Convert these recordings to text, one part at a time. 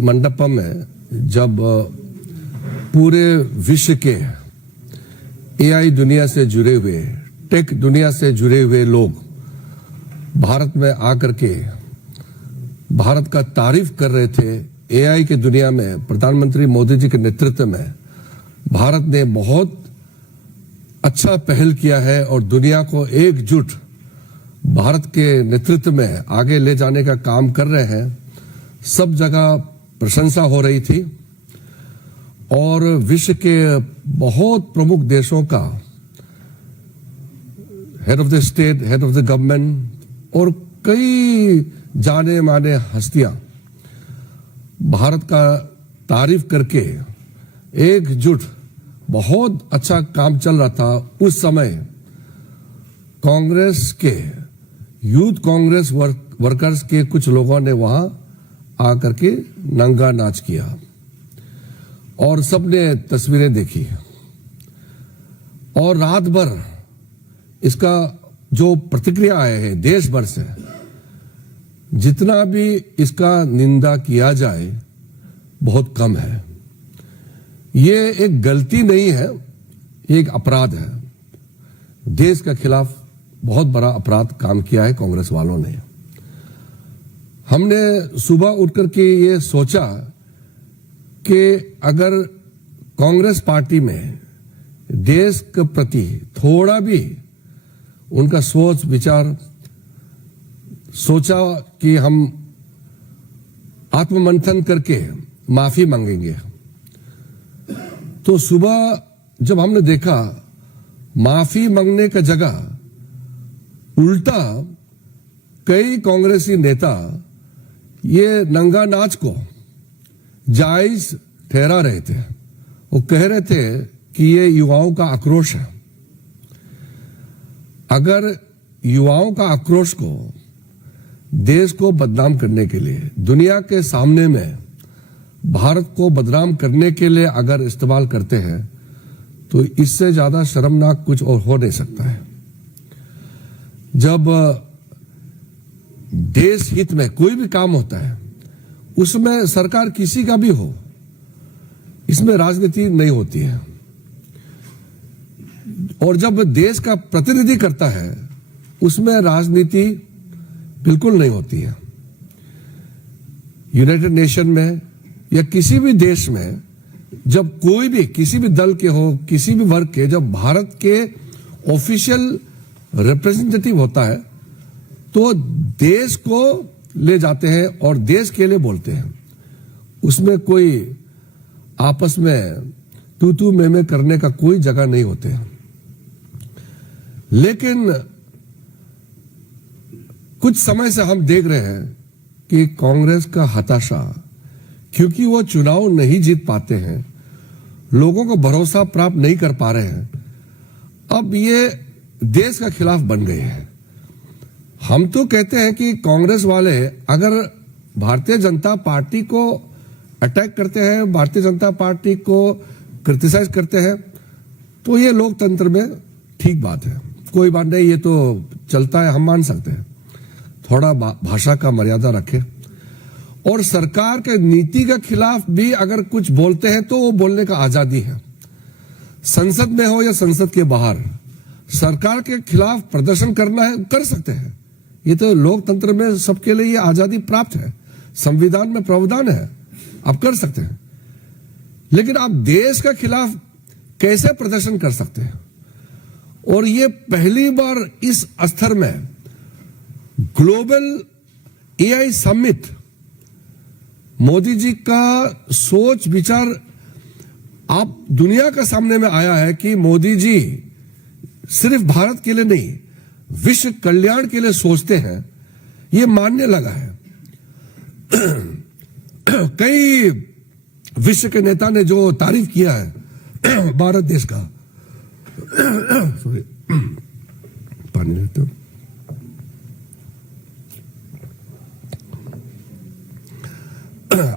मंडपम में जब पूरे विश्व के एआई दुनिया से जुड़े हुए, टेक दुनिया से जुड़े हुए लोग भारत में आकर के भारत का तारीफ कर रहे थे। एआई की दुनिया में प्रधानमंत्री मोदी जी के नेतृत्व में भारत ने बहुत अच्छा पहल किया है और दुनिया को एकजुट भारत के नेतृत्व में आगे ले जाने का काम कर रहे हैं। सब जगह प्रशंसा हो रही थी और विश्व के बहुत प्रमुख देशों का head of the state, head of the government और कई जाने माने हस्तियां भारत का तारीफ करके एकजुट बहुत अच्छा काम चल रहा था। उस समय कांग्रेस के यूथ कांग्रेस वर्कर्स के कुछ लोगों ने वहां आकर के नंगा नाच किया और सबने तस्वीरें देखी और रात भर इसका जो प्रतिक्रिया आए हैं देश भर से, जितना भी इसका निंदा किया जाए बहुत कम है। ये एक गलती नहीं है, ये एक अपराध है। देश के खिलाफ बहुत बड़ा अपराध काम किया है कांग्रेस वालों ने। हमने सुबह उठकर के ये सोचा कि अगर कांग्रेस पार्टी में देश के प्रति थोड़ा भी उनका सोच विचार सोचा कि हम आत्ममंथन करके माफी मांगेंगे, तो सुबह जब हमने देखा माफी मांगने का जगह उल्टा कई कांग्रेसी नेता ये नंगा नाच को जायज ठहरा रहे थे। वो कह रहे थे कि ये युवाओं का आक्रोश है। अगर युवाओं का आक्रोश को देश को बदनाम करने के लिए, दुनिया के सामने में भारत को बदनाम करने के लिए अगर इस्तेमाल करते हैं तो इससे ज्यादा शर्मनाक कुछ और हो नहीं सकता है। जब देश हित में कोई भी काम होता है उसमें सरकार किसी का भी हो, इसमें राजनीति नहीं होती है। और जब देश का प्रतिनिधि करता है उसमें राजनीति बिल्कुल नहीं होती है। यूनाइटेड नेशन में या किसी भी देश में जब कोई भी किसी भी दल के हो, किसी भी वर्ग के, जब भारत के ऑफिशियल रिप्रेजेंटेटिव होता है तो देश को ले जाते हैं और देश के लिए बोलते हैं। उसमें कोई आपस में तू तू मैं करने का कोई जगह नहीं होते हैं। लेकिन कुछ समय से हम देख रहे हैं कि कांग्रेस का हताशा, क्योंकि वो चुनाव नहीं जीत पाते हैं, लोगों को भरोसा प्राप्त नहीं कर पा रहे हैं, अब ये देश का खिलाफ बन गए हैं। हम तो कहते हैं कि कांग्रेस वाले अगर भारतीय जनता पार्टी को अटैक करते हैं, भारतीय जनता पार्टी को क्रिटिसाइज करते हैं, तो ये लोकतंत्र में ठीक बात है, कोई बात नहीं, ये तो चलता है, हम मान सकते हैं। थोड़ा भाषा का मर्यादा रखें और सरकार के नीति के खिलाफ भी अगर कुछ बोलते हैं तो वो बोलने का आजादी है। संसद में हो या संसद के बाहर सरकार के खिलाफ प्रदर्शन करना है, कर सकते हैं। ये तो लोकतंत्र में सबके लिए ये आजादी प्राप्त है, संविधान में प्रावधान है, आप कर सकते हैं। लेकिन आप देश के खिलाफ कैसे प्रदर्शन कर सकते हैं? और ये पहली बार इस स्तर में global AI summit, Modi ji का सोच विचार आप दुनिया के सामने में आया है कि मोदी जी सिर्फ भारत के लिए नहीं, विश्व कल्याण के लिए सोचते हैं, ये मानने लगा है। कई विश्व के नेता ने जो तारीफ किया है भारत देश का सॉरी पानी लेते हो।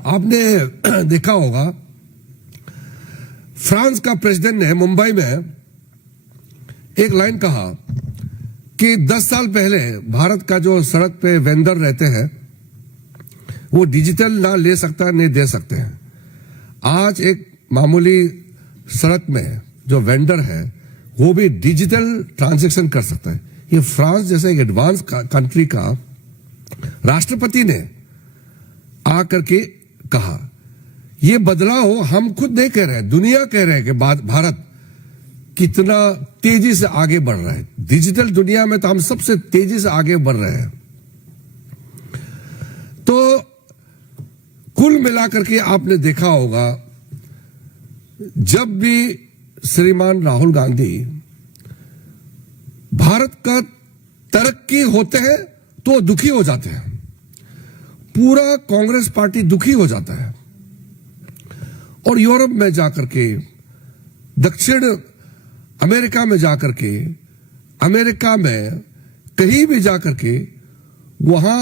आपने देखा होगा फ्रांस का प्रेसिडेंट ने मुंबई में एक लाइन कहा कि 10 साल पहले भारत का जो सड़क पे वेंडर रहते हैं वो डिजिटल ना ले सकता नहीं दे सकते हैं। आज एक मामूली सड़क में जो वेंडर है वो भी डिजिटल ट्रांजैक्शन कर सकता है। ये फ्रांस जैसे एक एडवांस कंट्री का राष्ट्रपति ने आकर के कहा। ये बदलाव हम खुद नहीं कह रहे हैं, दुनिया कह रहे हैं कि भारत कितना तेजी से आगे बढ़ रहा है। डिजिटल दुनिया में तो हम सबसे तेजी से आगे बढ़ रहे हैं। तो कुल मिलाकर के आपने देखा होगा, जब भी श्रीमान राहुल गांधी भारत का तरक्की होते हैं तो दुखी हो जाते हैं, पूरा कांग्रेस पार्टी दुखी हो जाता है। और यूरोप में जाकर के, दक्षिण अमेरिका में जाकर के, अमेरिका में कहीं भी जाकर के वहां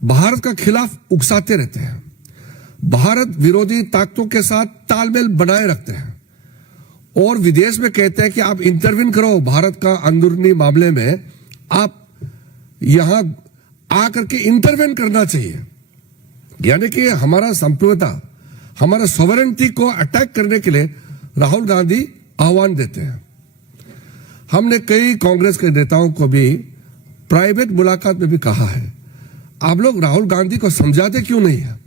भारत का खिलाफ उकसाते रहते हैं, भारत विरोधी ताकतों के साथ तालमेल बनाए रखते हैं और विदेश में कहते हैं कि आप इंटरवीन करो भारत का अंदरूनी मामले में, आप यहां आकर के इंटरवीन करना चाहिए। यानी कि हमारा संप्रभुता, हमारा सॉवरेनिटी को अटैक करने के लिए राहुल गांधी आह्वान देते हैं। हमने कई कांग्रेस के नेताओं को भी प्राइवेट मुलाकात में भी कहा है, आप लोग राहुल गांधी को समझाते क्यों नहीं है।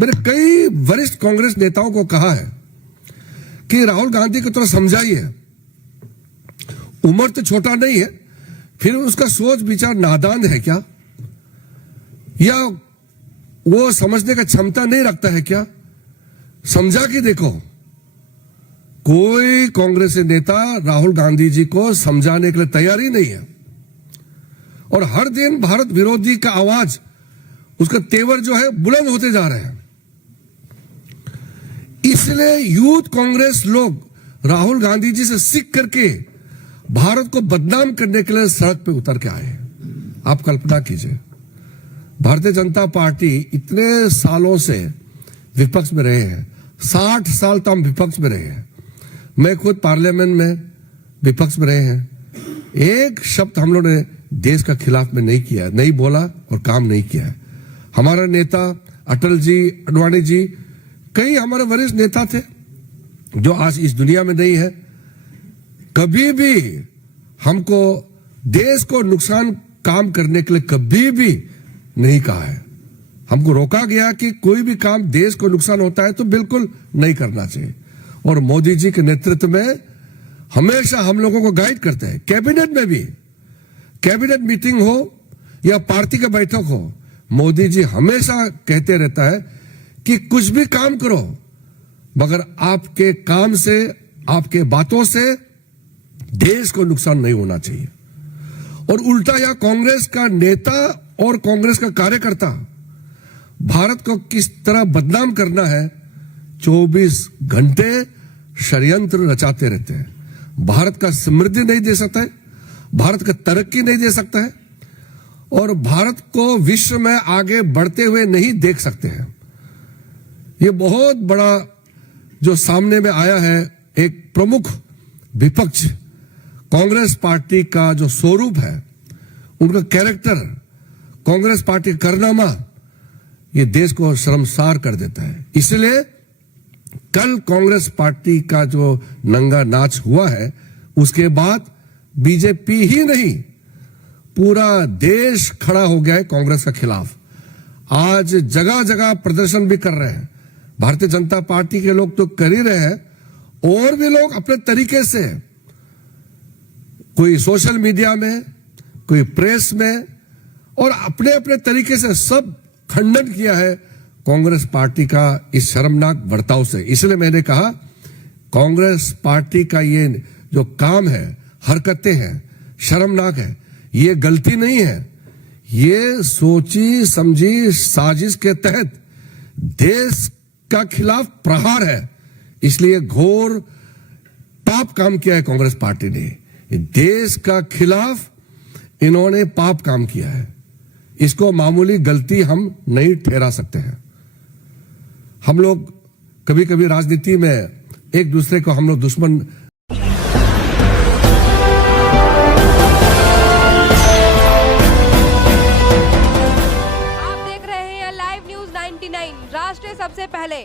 मैंने कई वरिष्ठ कांग्रेस नेताओं को कहा है कि राहुल गांधी को थोड़ा समझाइए, उम्र तो छोटा नहीं है, फिर उसका सोच विचार नादान है क्या, या वो समझने का क्षमता नहीं रखता है क्या, समझा के देखो। कोई कांग्रेस नेता राहुल गांधी जी को समझाने के लिए तैयार ही नहीं है और हर दिन भारत विरोधी का आवाज, उसका तेवर जो है बुलंद होते जा रहे हैं। इसलिए यूथ कांग्रेस लोग राहुल गांधी जी से सीख करके भारत को बदनाम करने के लिए सड़क पे उतर के आए। आप कल्पना कीजिए, भारतीय जनता पार्टी इतने सालों से विपक्ष में रहे हैं, 60 साल तक हम विपक्ष में रहे हैं। मैं खुद पार्लियामेंट में विपक्ष में रहे हैं, एक शब्द हम लोगों ने देश का खिलाफ में नहीं किया, नहीं बोला और काम नहीं किया है। हमारा नेता अटल जी, अडवाणी जी, कई हमारे वरिष्ठ नेता थे जो आज इस दुनिया में नहीं है, कभी भी हमको देश को नुकसान काम करने के लिए कभी भी नहीं कहा है। हमको रोका गया कि कोई भी काम देश को नुकसान होता है तो बिल्कुल नहीं करना चाहिए। और मोदी जी के नेतृत्व में हमेशा हम लोगों को गाइड करते हैं। कैबिनेट में भी, कैबिनेट मीटिंग हो या पार्टी का बैठक हो, मोदी जी हमेशा कहते रहता है कि कुछ भी काम करो मगर आपके काम से, आपके बातों से देश को नुकसान नहीं होना चाहिए। और उल्टा या कांग्रेस का नेता और कांग्रेस का कार्यकर्ता भारत को किस तरह बदनाम करना है, 24 घंटे षड्यंत्र रचाते रहते हैं। भारत का समृद्धि नहीं दे सकता है, भारत का तरक्की नहीं दे सकता है और भारत को विश्व में आगे बढ़ते हुए नहीं देख सकते हैं। ये बहुत बड़ा जो सामने में आया है, एक प्रमुख विपक्ष कांग्रेस पार्टी का जो स्वरूप है, उनका कैरेक्टर, कांग्रेस पार्टी का कारनामा, ये देश को शर्मसार कर देता है। इसलिए कल कांग्रेस पार्टी का जो नंगा नाच हुआ है, उसके बाद बीजेपी ही नहीं पूरा देश खड़ा हो गया है कांग्रेस के खिलाफ। आज जगह जगह प्रदर्शन भी कर रहे हैं। भारतीय जनता पार्टी के लोग तो कर ही रहे हैं, और भी लोग अपने तरीके से, कोई सोशल मीडिया में, कोई प्रेस में, और अपने अपने तरीके से सब खंडन किया है कांग्रेस पार्टी का इस शर्मनाक बर्ताव से। इसलिए मैंने कहा कांग्रेस पार्टी का ये जो काम है, हरकतें हैं, शर्मनाक है। ये गलती नहीं है, ये सोची समझी साजिश के तहत देश का खिलाफ प्रहार है। इसलिए घोर पाप काम किया है कांग्रेस पार्टी ने। देश का खिलाफ इन्होंने पाप काम किया है, इसको मामूली गलती हम नहीं ठहरा सकते हैं। हम लोग कभी कभी राजनीति में एक दूसरे को हम लोग दुश्मन आप देख रहे हैं लाइव न्यूज। 99 राष्ट्र सबसे पहले।